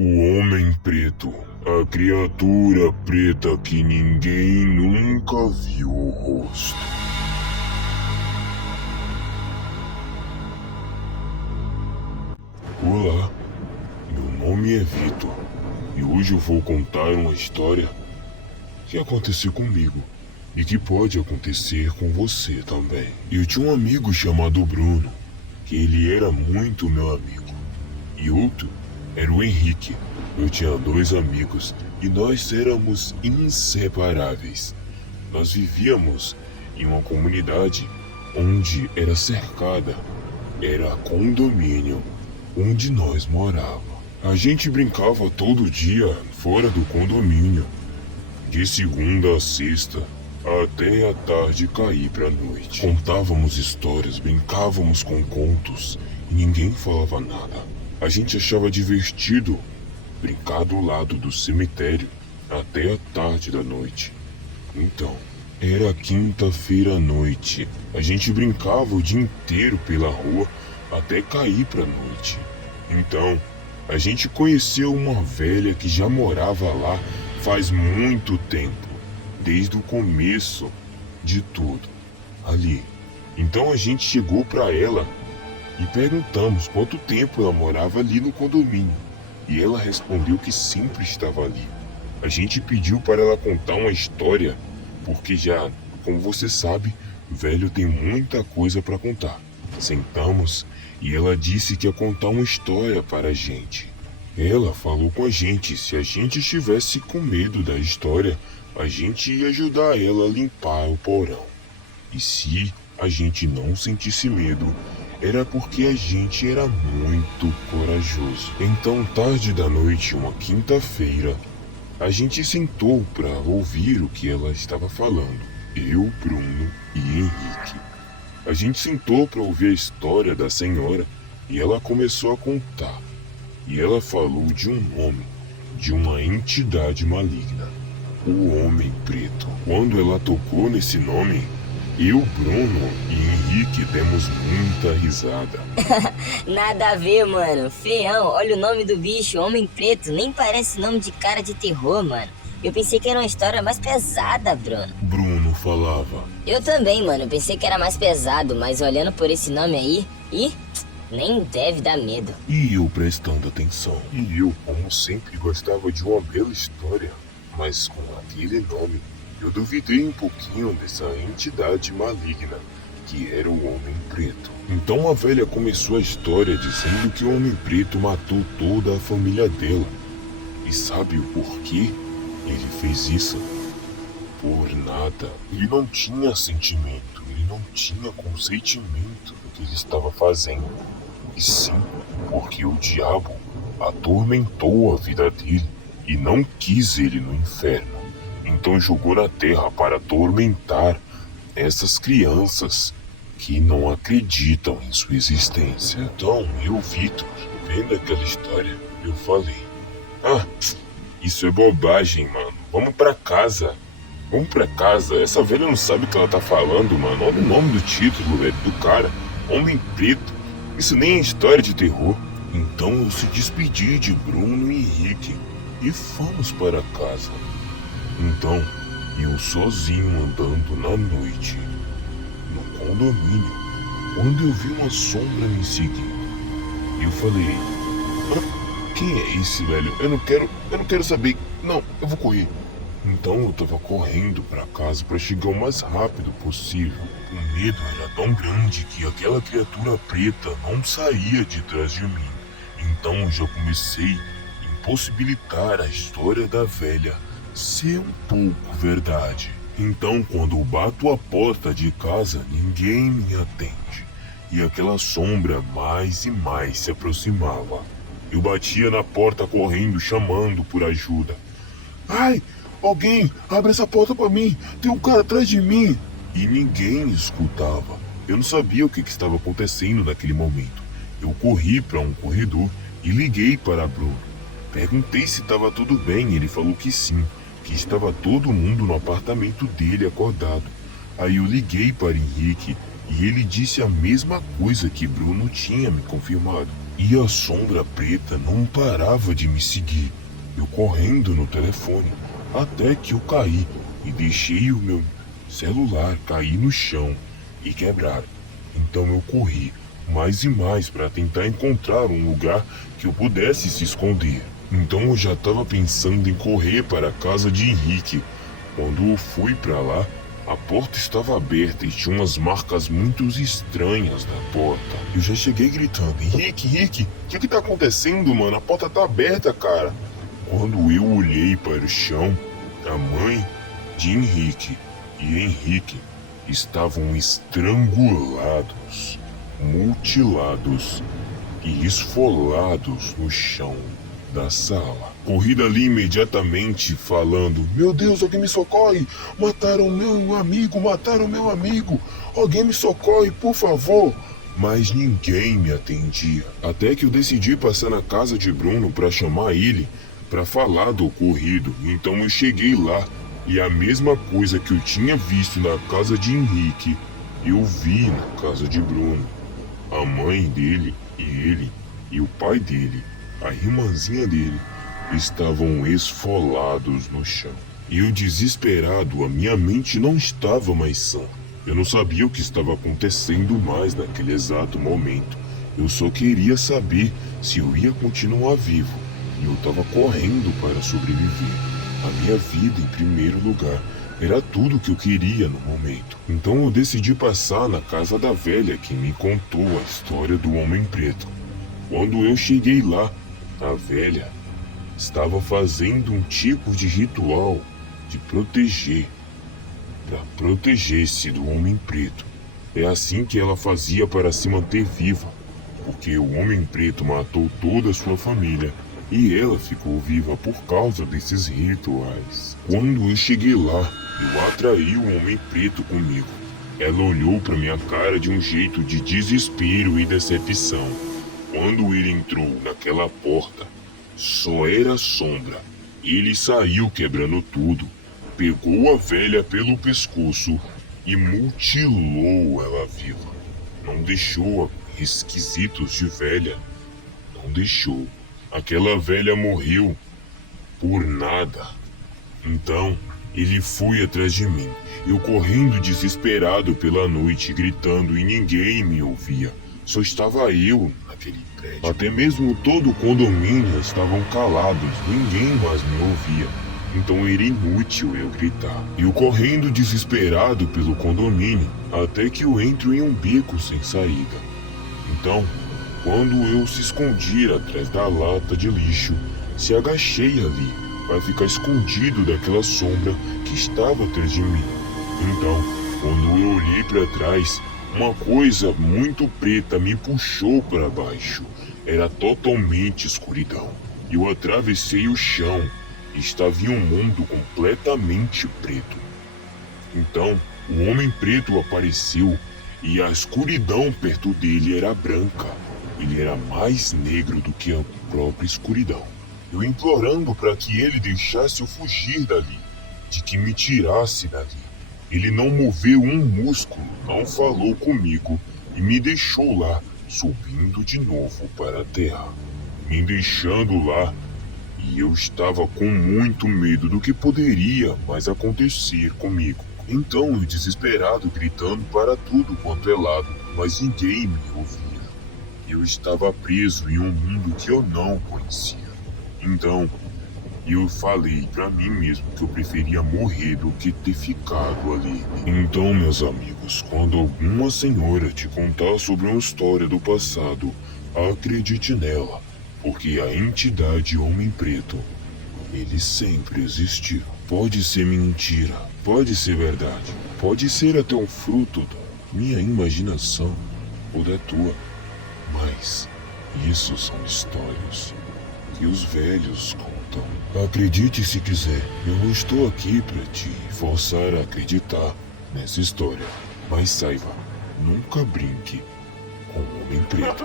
O Homem Preto, a criatura preta que ninguém nunca viu o rosto. Olá, meu nome é Vitor e hoje eu vou contar uma história que aconteceu comigo e que pode acontecer com você também. Eu tinha um amigo chamado Bruno, que ele era muito meu amigo, e outro era o Henrique. Eu tinha dois amigos e nós éramos inseparáveis. Nós vivíamos em uma comunidade onde era cercada, era condomínio onde nós morava. A gente brincava todo dia fora do condomínio, de segunda a sexta, até a tarde cair pra noite. Contávamos histórias, brincávamos com contos e ninguém falava nada. A gente achava divertido brincar do lado do cemitério até a tarde da noite. Então, era quinta-feira à noite. A gente brincava o dia inteiro pela rua até cair pra noite. Então, a gente conheceu uma velha que já morava lá faz muito tempo, desde o começo de tudo, ali. Então a gente chegou pra ela e perguntamos quanto tempo ela morava ali no condomínio. E ela respondeu que sempre estava ali. A gente pediu para ela contar uma história, porque já, como você sabe, velho tem muita coisa para contar. Sentamos e ela disse que ia contar uma história para a gente. Ela falou com a gente se a gente estivesse com medo da história, a gente ia ajudar ela a limpar o porão. E se a gente não sentisse medo, era porque a gente era muito corajoso. Então, tarde da noite, uma quinta-feira, a gente sentou para ouvir o que ela estava falando. Eu, Bruno e Henrique. A gente sentou para ouvir a história da senhora e ela começou a contar. E ela falou de um nome, de uma entidade maligna, o Homem Preto. Quando ela tocou nesse nome, eu, Bruno e Henrique demos muita risada. Nada a ver, mano. Feião, olha o nome do bicho, Homem Preto. Nem parece nome de cara de terror, mano. Eu pensei que era uma história mais pesada, Bruno. Bruno falava. Eu também, mano. Eu pensei que era mais pesado, mas olhando por esse nome aí, nem deve dar medo. E eu prestando atenção. E eu, como sempre, gostava de uma bela história, mas com aquele nome, eu duvidei um pouquinho dessa entidade maligna, que era o Homem Preto. Então a velha começou a história dizendo que o Homem Preto matou toda a família dela. E sabe o porquê ele fez isso? Por nada. Ele não tinha sentimento, ele não tinha consentimento do que ele estava fazendo. E sim, porque o diabo atormentou a vida dele e não quis ele no inferno. Então jogou na terra para atormentar essas crianças que não acreditam em sua existência. Então eu, Vitor, vendo aquela história, eu falei: isso é bobagem, mano. Vamos pra casa. Vamos pra casa. Essa velha não sabe o que ela tá falando, mano. Olha o nome do título, velho, do cara. Homem Preto. Isso nem é história de terror. Então eu se despedi de Bruno e Henrique e fomos para casa. Então, eu sozinho andando na noite, no condomínio, quando eu vi uma sombra me seguindo. Eu falei: quem é esse, velho? Eu não quero saber. Não, eu vou correr. Então eu tava correndo pra casa pra chegar o mais rápido possível. O medo era tão grande que aquela criatura preta não saía de trás de mim. Então eu já comecei a impossibilitar a história da velha ser um pouco verdade. Então, quando eu bato a porta de casa, ninguém me atende. E aquela sombra mais e mais se aproximava. Eu batia na porta correndo, chamando por ajuda. Ai, alguém, abre essa porta pra mim, tem um cara atrás de mim. E ninguém escutava. Eu não sabia o que estava acontecendo naquele momento. Eu corri para um corredor e liguei para Bruno. Perguntei se estava tudo bem, ele falou que sim, que estava todo mundo no apartamento dele acordado. Aí eu liguei para Henrique e ele disse a mesma coisa que Bruno tinha me confirmado. E a sombra preta não parava de me seguir, eu correndo no telefone, até que eu caí e deixei o meu celular cair no chão e quebrar. Então eu corri mais e mais para tentar encontrar um lugar que eu pudesse se esconder. Então eu já estava pensando em correr para a casa de Henrique. Quando eu fui para lá, a porta estava aberta e tinha umas marcas muito estranhas na porta. Eu já cheguei gritando: Henrique, o que tá acontecendo, mano? A porta tá aberta, cara. Quando eu olhei para o chão, a mãe de Henrique e Henrique estavam estrangulados, mutilados e esfolados no chão da sala. Corri dali imediatamente falando: meu Deus, alguém me socorre! Mataram meu amigo! Alguém me socorre, por favor! Mas ninguém me atendia. Até que eu decidi passar na casa de Bruno para chamar ele para falar do ocorrido. Então eu cheguei lá e a mesma coisa que eu tinha visto na casa de Henrique, eu vi na casa de Bruno. A mãe dele e ele e o pai dele, a irmãzinha dele, estavam esfolados no chão. Eu, desesperado, a minha mente não estava mais sã. Eu não sabia o que estava acontecendo mais naquele exato momento. Eu só queria saber se eu ia continuar vivo. E eu estava correndo para sobreviver. A minha vida em primeiro lugar era tudo que eu queria no momento. Então eu decidi passar na casa da velha que me contou a história do Homem Preto. Quando eu cheguei lá, a velha estava fazendo um tipo de ritual de para proteger-se do Homem Preto. É assim que ela fazia para se manter viva, porque o Homem Preto matou toda a sua família e ela ficou viva por causa desses rituais. Quando eu cheguei lá, eu atraí o Homem Preto comigo. Ela olhou para minha cara de um jeito de desespero e decepção. Quando ele entrou naquela porta, só era sombra. Ele saiu quebrando tudo, pegou a velha pelo pescoço e mutilou ela viva. Não deixou resquícios de velha. Não deixou. Aquela velha morreu por nada. Então, ele foi atrás de mim, eu correndo desesperado pela noite, gritando e ninguém me ouvia. Só estava eu naquele prédio. Até mesmo todo o condomínio estavam calados, ninguém mais me ouvia. Então era inútil eu gritar. Eu correndo desesperado pelo condomínio, até que eu entro em um beco sem saída. Então, quando eu se escondi atrás da lata de lixo, se agachei ali, para ficar escondido daquela sombra que estava atrás de mim. Então, quando eu olhei para trás, uma coisa muito preta me puxou para baixo. Era totalmente escuridão. Eu atravessei o chão e estava em um mundo completamente preto. Então, o Homem Preto apareceu e a escuridão perto dele era branca. Ele era mais negro do que a própria escuridão. Eu implorando para que ele deixasse eu fugir dali, de que me tirasse dali. Ele não moveu um músculo, não falou comigo e me deixou lá, subindo de novo para a terra, me deixando lá. E eu estava com muito medo do que poderia mais acontecer comigo. Então eu, desesperado, gritando para tudo quanto é lado, mas ninguém me ouvia. Eu estava preso em um mundo que eu não conhecia. Então, eu falei pra mim mesmo que eu preferia morrer do que ter ficado ali. Então, meus amigos, quando alguma senhora te contar sobre uma história do passado, acredite nela, porque a entidade Homem Preto, ele sempre existiu. Pode ser mentira, pode ser verdade, pode ser até um fruto da minha imaginação ou da tua, mas isso são histórias que os velhos contam. Acredite se quiser, eu não estou aqui para te forçar a acreditar nessa história, mas saiba, nunca brinque com o Homem Preto.